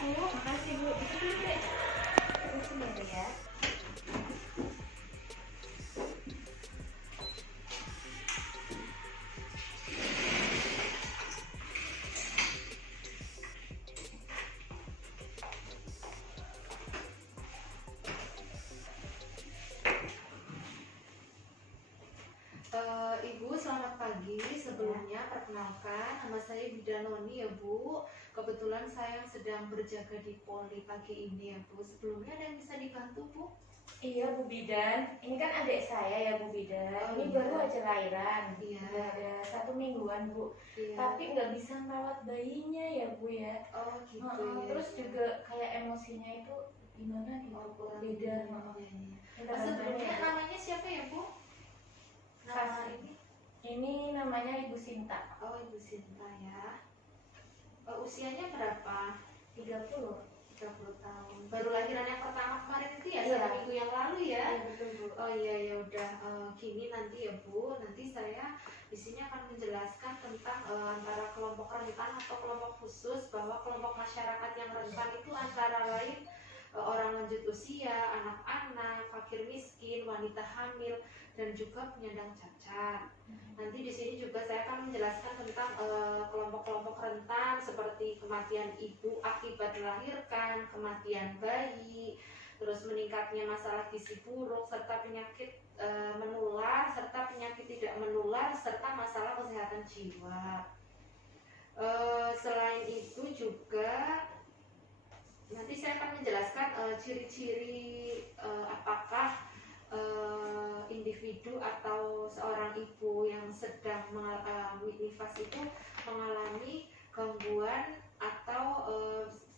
Bu, makasih Bu. Disini deh. Disini deh ya. Ibu, selamat pagi. Sebelumnya perkenalkan, nama saya Bida Noni ya Bu. Kebetulan saya sedang berjaga di Poli pagi ini ya Bu. Sebelumnya ada yang bisa dibantu Bu? Iya Bu Bidan, ini kan adik saya ya Bu Bidan. Oh, ini iya. baru aja lahiran. Iya. Udah ada 1 mingguan Bu. Iya. Tapi nggak bisa merawat bayinya ya Bu ya. Oh gitu ya. Terus juga kayak emosinya itu gimana gitu Bu. Beda. Iya. Sebelumnya namanya siapa ya Bu? Nama ini? Ini namanya Ibu Sinta. Oh, Ibu Sinta ya. Usianya berapa? 30. 30 tahun. Baru lahiran yang pertama kemarin itu ya, Iya. 1 minggu yang lalu ya. Iya betul Bu. Oh iya, ya udah. Gini nanti ya Bu, nanti saya di sini akan menjelaskan tentang antara kelompok rentan atau kelompok khusus, bahwa kelompok masyarakat yang rentan itu antara lain orang lanjut usia, anak-anak, fakir miskin, wanita hamil, dan juga penyandang cacat. Nanti di sini juga saya akan menjelaskan tentang kelompok-kelompok rentan seperti kematian ibu akibat melahirkan, kematian bayi, terus meningkatnya masalah gizi buruk, serta penyakit menular, serta penyakit tidak menular, serta masalah kesehatan jiwa. Selain itu juga nanti saya akan menjelaskan ciri-ciri apakah individu atau seorang ibu yang sedang nifas itu mengalami gangguan atau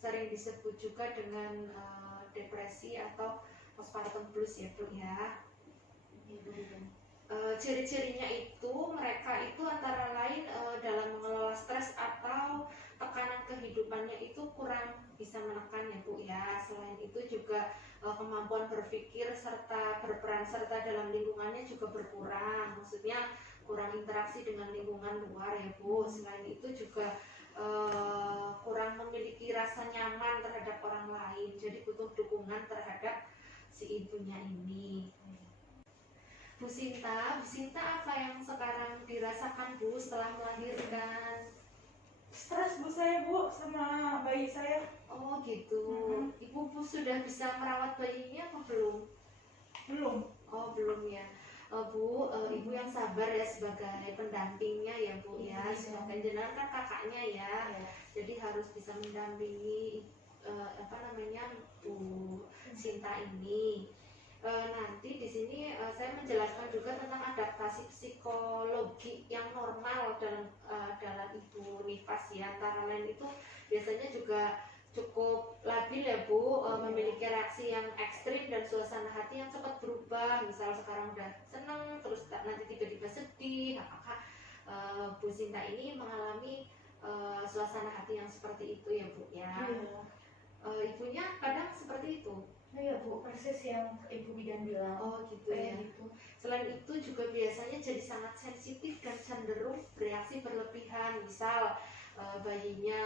sering disebut juga dengan depresi atau postpartum blues ya Bu ya. Ciri-cirinya itu mereka itu antara lain dalam mengelola stres atau tekanan kehidupannya itu kurang bisa menekan ya Bu ya. Selain itu juga kemampuan berpikir serta berperan serta dalam lingkungannya juga berkurang. Maksudnya kurang interaksi dengan lingkungan luar ya Bu. Selain itu juga kurang memiliki rasa nyaman terhadap orang lain. Jadi butuh dukungan terhadap si ibunya ini. Bu Sinta apa yang sekarang dirasakan Bu setelah melahirkan? Stres Bu saya Bu sama bayi saya. Oh gitu. Ibu sudah bisa merawat bayinya apa belum? Belum. Oh belum ya. Bu, ibu yang sabar ya sebagai pendampingnya ya Bu ya. Sebagai jenengan kan kakaknya ya. Jadi harus bisa mendampingi Bu Sinta ini. Nanti di sini saya menjelaskan juga tentang adaptasi psikologi yang normal dalam ibu nifas ya. Antara lain itu biasanya juga cukup labil ya Bu, memiliki reaksi yang ekstrim dan suasana hati yang cepat berubah. Misal sekarang udah seneng terus nanti tiba-tiba sedih. Apakah Bu Sinta ini mengalami suasana hati yang seperti itu ya Bu ya? Ibunya kadang seperti itu. Iya Bu, persis yang Ibu Bidan bilang. Oh gitu ya. Gitu. Selain itu juga biasanya jadi sangat sensitif dan cenderung bereaksi berlebihan. Misal bayinya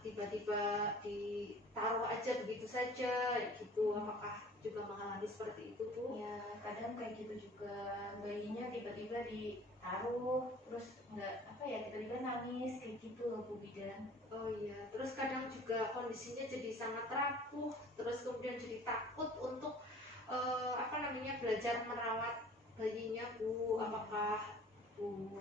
tiba-tiba ditaruh aja begitu saja gitu. Apakah juga mengalami seperti itu Bu? Ya kadang kayak gitu juga, bayinya tiba-tiba ditaruh terus nggak tiba-tiba nangis kayak gitu loh Bu Bidan. Oh iya, terus kadang juga kondisinya jadi sangat rapuh, terus kemudian jadi takut untuk belajar merawat bayinya Bu. Apakah Bu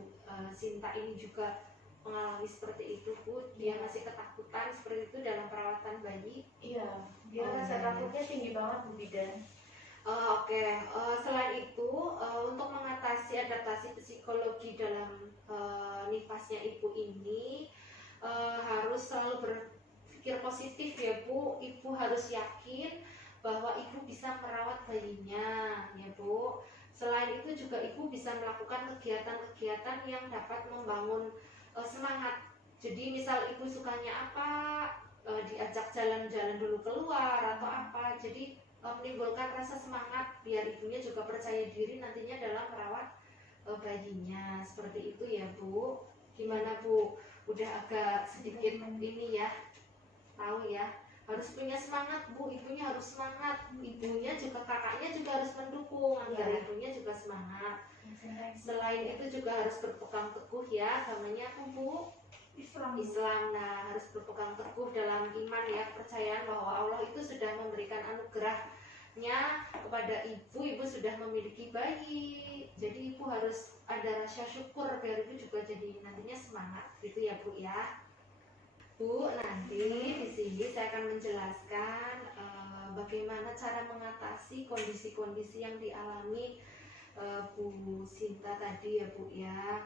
Sinta ini juga mengalami seperti itu Bu? Dia masih ketakutan seperti itu dalam perawatan bayi? Iya, dia rasa takutnya tinggi banget Bu Bidan. Oke. Selain itu untuk mengatasi adaptasi psikologi dalam nifasnya ibu ini harus selalu berpikir positif ya Bu. Ibu harus yakin bahwa ibu bisa merawat bayinya ya Bu. Selain itu juga ibu bisa melakukan kegiatan-kegiatan yang dapat membangun semangat. Jadi misal ibu sukanya apa, diajak jalan-jalan dulu keluar atau apa. Jadi menimbulkan rasa semangat biar ibunya juga percaya diri nantinya dalam merawat bayinya. Seperti itu ya Bu. Gimana Bu? Udah agak sedikit ini ya, tahu ya harus punya semangat Bu, ibunya harus semangat, ibunya juga kakaknya juga harus mendukung agar Ya. ibunya juga semangat. Iya. Selain itu juga harus berpegang teguh ya, agamanya apa Bu? Islam. Islam. Nah, harus berpegang teguh dalam iman ya, kepercayaan bahwa Allah itu sudah memberikan anugerahnya kepada ibu sudah memiliki bayi. Jadi ibu harus ada rasa syukur biar ibu juga jadi nantinya semangat gitu ya Bu ya. Bu, nanti di sini saya akan menjelaskan bagaimana cara mengatasi kondisi-kondisi yang dialami Bu Sinta tadi ya Bu ya.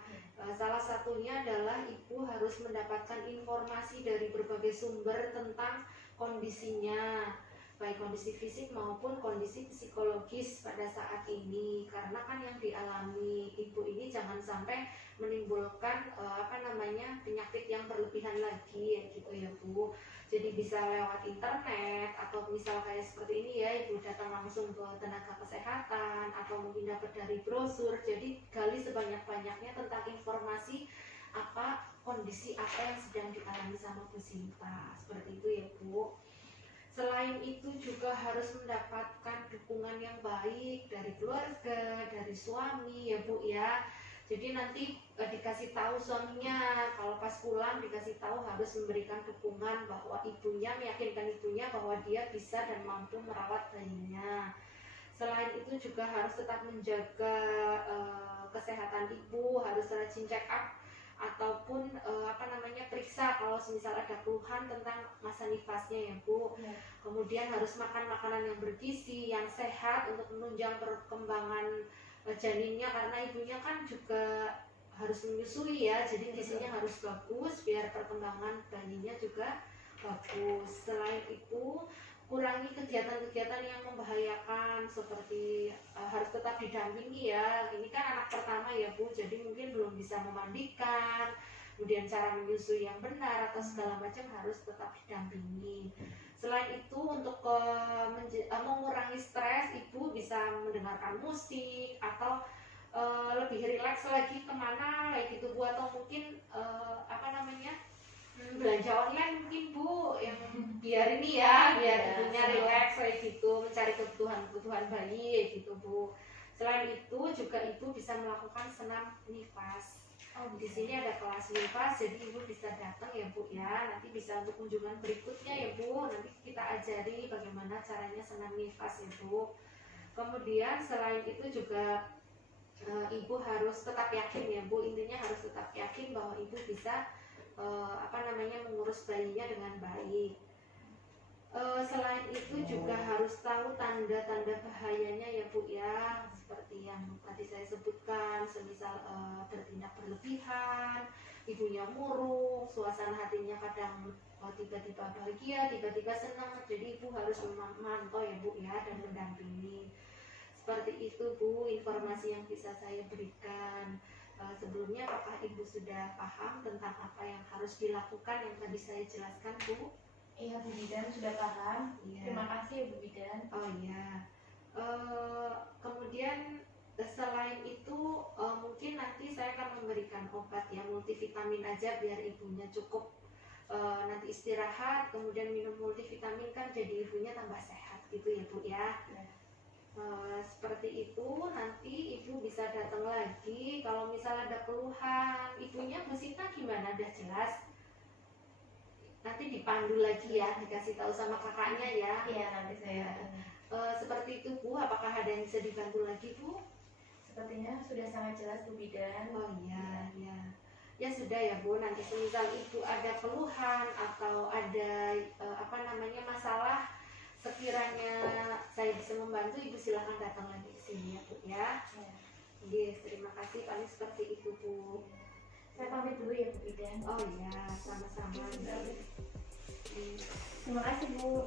Salah satunya adalah ibu harus mendapatkan informasi dari berbagai sumber tentang kondisinya, baik kondisi fisik maupun kondisi psikologis pada saat ini. Karena kan yang dialami ibu ini jangan sampai menimbulkan penyakit yang berlebihan lagi ya gitu ya Bu. Jadi bisa lewat internet atau misal kayak seperti ini ya, ibu datang langsung ke tenaga kesehatan atau mungkin dapat dari brosur. Jadi gali sebanyak-banyaknya tentang informasi kondisi apa yang sedang dialami sama Bu Sinta, seperti itu ya Bu. Selain itu juga harus mendapatkan dukungan yang baik dari keluarga, dari suami ya Bu ya. Jadi nanti dikasih tahu suaminya, kalau pas pulang dikasih tahu harus memberikan dukungan bahwa ibunya, meyakinkan ibunya bahwa dia bisa dan mampu merawat bayinya. Selain itu juga harus tetap menjaga kesehatan ibu, harus rajin check up ataupun periksa kalau misal ada keluhan tentang masa nifasnya ya Bu. Ya. Kemudian harus makan makanan yang bergizi, yang sehat untuk menunjang perkembangan janinnya, karena ibunya kan juga harus menyusui ya, jadi gizinya harus bagus biar perkembangan bayinya juga bagus. Selain itu kurangi kegiatan-kegiatan yang membahayakan seperti harus tetap didampingi ya, ini kan anak pertama ya Bu, jadi mungkin belum bisa memandikan, kemudian cara menyusui yang benar atau segala macam harus tetap didampingi. Selain itu untuk mengurangi stres, ibu bisa mendengarkan musik atau lebih rileks lagi kemana kayak gitu Bu, atau mungkin belanja online mungkin Bu, yang biar ini ya, biar ibunya rileks kayak gitu, mencari kebutuhan bayi kayak gitu Bu. Selain itu juga ibu bisa melakukan senam nifas. Di sini ada kelas nifas, jadi ibu bisa datang ya Bu ya. Nanti bisa untuk kunjungan berikutnya ya Bu. Nanti kita ajari bagaimana caranya senam nifas ya Bu. Kemudian selain itu juga ibu harus tetap yakin ya Bu. Intinya harus tetap yakin bahwa ibu bisa mengurus bayinya dengan baik. Selain itu juga harus tahu tanda-tanda bahayanya ya Bu ya, seperti yang tadi saya sebutkan, semisal bertindak berlebihan, ibunya murung, suasana hatinya kadang tiba-tiba bahagia, tiba-tiba senang. Jadi ibu harus memantau ya Bu ya, dan mendampingi. Seperti itu Bu informasi yang bisa saya berikan. Sebelumnya apakah ibu sudah paham tentang apa yang harus dilakukan yang tadi saya jelaskan Bu? Iya Bu Bidan sudah paham. Iya. Terima kasih Bu Bidan. Oh iya. Kemudian selain itu mungkin nanti saya akan memberikan obat ya multivitamin aja biar ibunya cukup nanti istirahat, kemudian minum multivitamin kan jadi ibunya tambah sehat gitu ya Bu ya. Seperti itu, nanti ibu bisa datang lagi kalau misal ada keluhan. Ibunya Bu Sinta gimana? Udah jelas? Nanti dipandu lagi ya, dikasih tahu sama kakaknya ya. Iya nanti saya. Seperti itu Bu, apakah ada yang bisa dibantu lagi Bu? Sepertinya sudah sangat jelas Bu Bidan. Oh iya, ya. Ya sudah ya Bu, nanti misal ibu ada keluhan atau ada masalah, sekiranya saya bisa membantu, ibu silahkan datang lagi ke sini ya Bu ya. Yes, terima kasih, paling seperti itu Bu. Saya pamit dulu ya Bu Bidan. Oh iya, sama-sama. Terima kasih Bu.